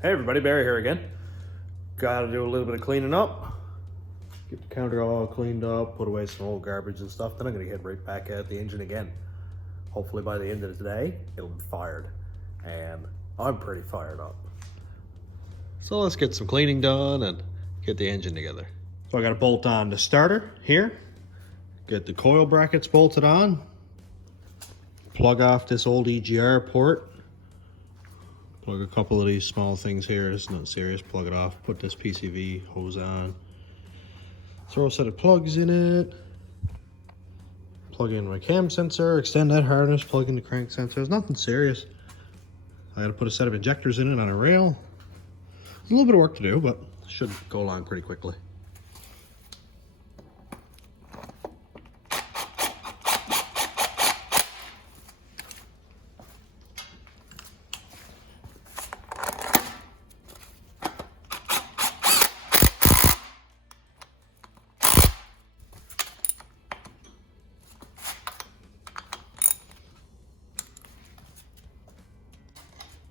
Hey everybody, Barry here again. Gotta do a little bit of cleaning up. Get the counter all cleaned up, put away some old garbage and stuff. Then I'm gonna get right back at the engine again. Hopefully by the end of the day, it'll be fired. And I'm pretty fired up. So let's get some cleaning done and get the engine together. So I gotta bolt on the starter here. Get the coil brackets bolted on. Plug off this old EGR port. Plug a couple of these small things here, it's not serious, plug it off, put this PCV hose on. Throw a set of plugs in it. Plug in my cam sensor, extend that harness, plug in the crank sensor, it's nothing serious. I gotta put a set of injectors in it on a rail. A little bit of work to do, but should go along pretty quickly.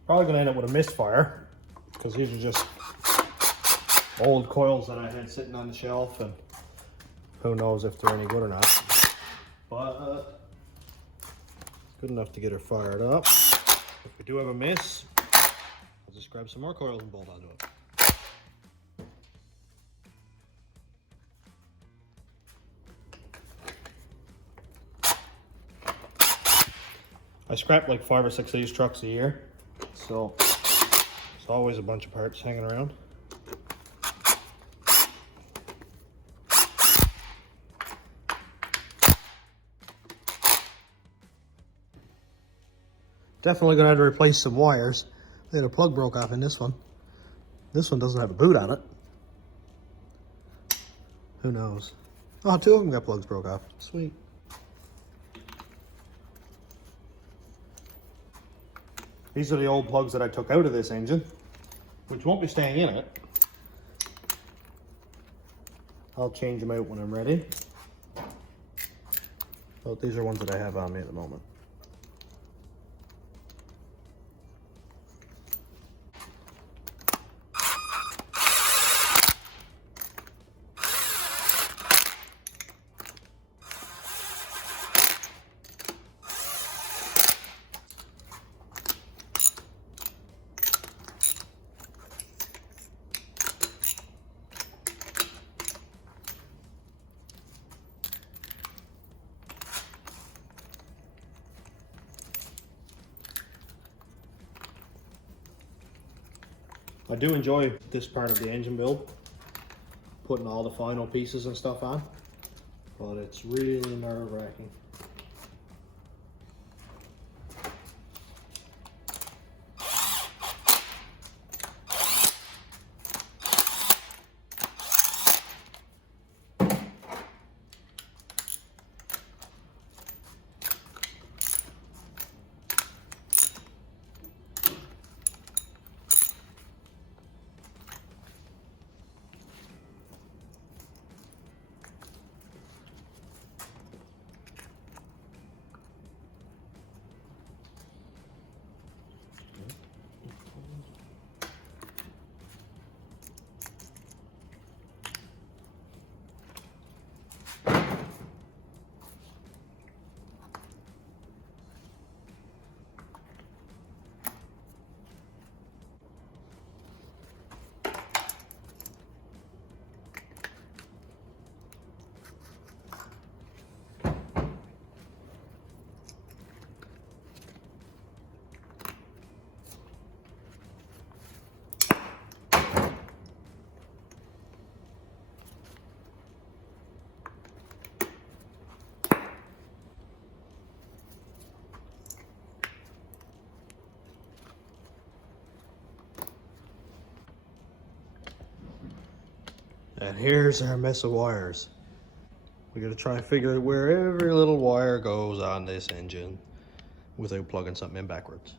Probably gonna end up with a misfire because these are just old coils that I had sitting on the shelf, and who knows if they're any good or not. But good enough to get her fired up. If we do have a miss, I'll just grab some more coils and bolt onto it. I scrap like 5 or 6 of these trucks a year, so there's always a bunch of parts hanging around. Definitely gonna have to replace some wires. They had a plug broke off in this one. This one doesn't have a boot on it. Who knows? Oh, 2 of them got plugs broke off. Sweet. These are the old plugs that I took out of this engine, which won't be staying in it. I'll change them out when I'm ready. But these are ones that I have on me at the moment. I do enjoy this part of the engine build, putting all the final pieces and stuff on, but it's really nerve-wracking. And here's our mess of wires. We gotta try and figure out where every little wire goes on this engine without plugging something in backwards.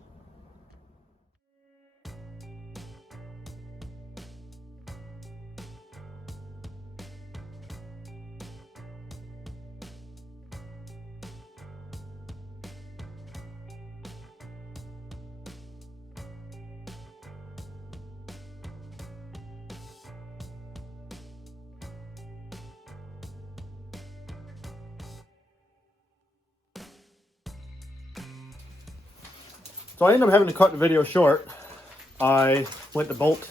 So I ended up having to cut the video short. I went to bolt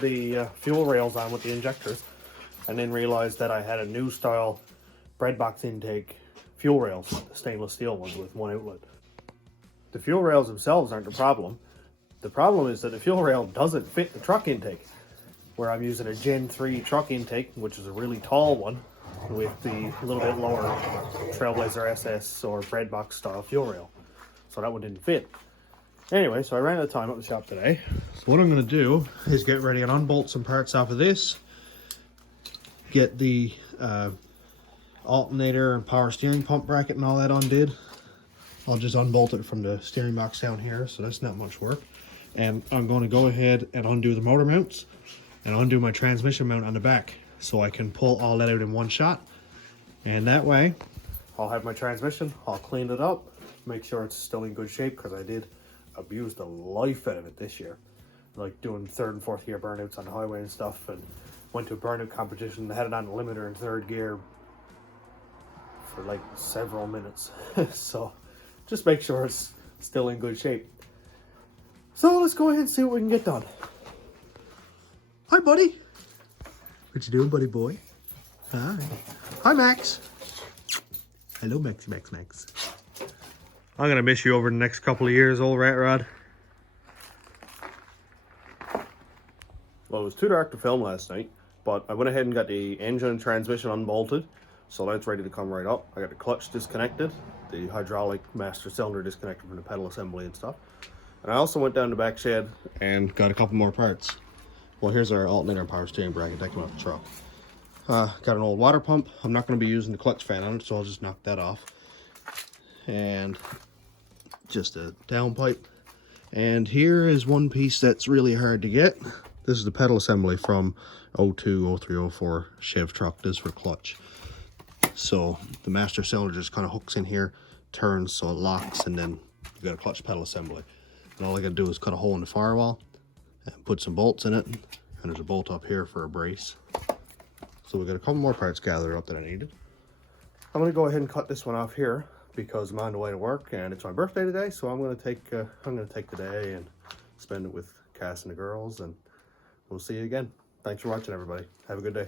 the fuel rails on with the injectors, and then realized that I had a new style bread box intake fuel rails, stainless steel ones with one outlet. The fuel rails themselves aren't the problem. The problem is that the fuel rail doesn't fit the truck intake, where I'm using a Gen 3 truck intake, which is a really tall one, with the little bit lower Trailblazer SS or bread box style fuel rail. So that one didn't fit. Anyway, so I ran out of time at the shop today. So what I'm going to do is get ready and unbolt some parts off of this. Get the alternator and power steering pump bracket and all that undid. I'll just unbolt it from the steering box down here, so that's not much work. And I'm going to go ahead and undo the motor mounts and undo my transmission mount on the back, so I can pull all that out in one shot. And that way, I'll have my transmission, I'll clean it up, make sure it's still in good shape, because I did abuse the life out of it this year. Like doing 3rd and 4th gear burnouts on the highway and stuff, and went to a burnout competition, had it on the limiter in 3rd gear for like several minutes. So just make sure it's still in good shape. So let's go ahead and see what we can get done. Hi, buddy. What you doing, buddy boy? Hi. Hi, Max. Hello, Max. I'm gonna miss you over the next couple of years, old Rat Rod. Well, it was too dark to film last night, but I went ahead and got the engine and transmission unbolted, so that's ready to come right up. I got the clutch disconnected, the hydraulic master cylinder disconnected from the pedal assembly and stuff. And I also went down the back shed and got a couple more parts. Well, here's our alternator and power steering bracket that came off the truck. Got an old water pump. I'm not going to be using the clutch fan on it, so I'll just knock that off. And just a downpipe. And here is one piece that's really hard to get. This is the pedal assembly from 02, 03, 04 Chev truck. This is for clutch. So the master cylinder just kind of hooks in here, turns so it locks, and then you got a clutch pedal assembly. And all I got to do is cut a hole in the firewall and put some bolts in it. And there's a bolt up here for a brace. So we got a couple more parts gathered up that I needed. I'm going to go ahead and cut this one off here because I'm on the way to work and it's my birthday today. So I'm going to take the day and spend it with Cass and the girls, and we'll see you again. Thanks for watching, everybody. Have a good day.